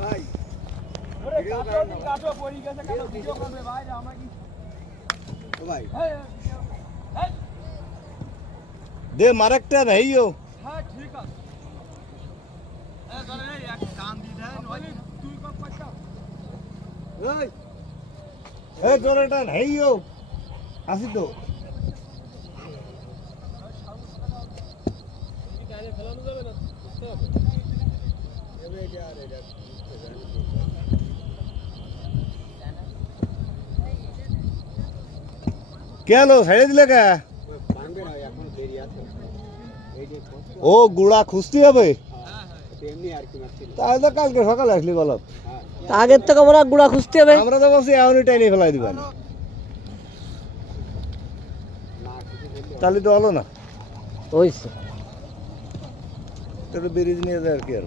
ভাই ওরে কাটো পড়ি গেছে কাটো ভিডিও করবে ভাই আমরা কি ও ভাই দে মারেকটা নাইও হ্যাঁ ঠিক আছে এ ধরে এই এক কান দি দেন ওই তুই কম পাচ্ছা এই এ জোরেটা নাইও আসি তো গাড়ি ফেলানো যাবে না বুঝতে হবে এবে এটা আর এটা কেন ছেড়ে দিলে কে ভাঙবে না এখন দেরি আছে এই যে ও গুড়া খুঁজতে হবে হ্যাঁ এমনি আর কি মারছিল তাহলে তো কালকে সকালে আসলি বলো আগের থেকে আমরা গুড়া খুঁজতে হবে। আমরা তো বলছি এখনই টাইনে ফেলাই দিবেন তাহলে তো হলো না হইছে তো ব্রিজ নিয়ে যায় আর কি আর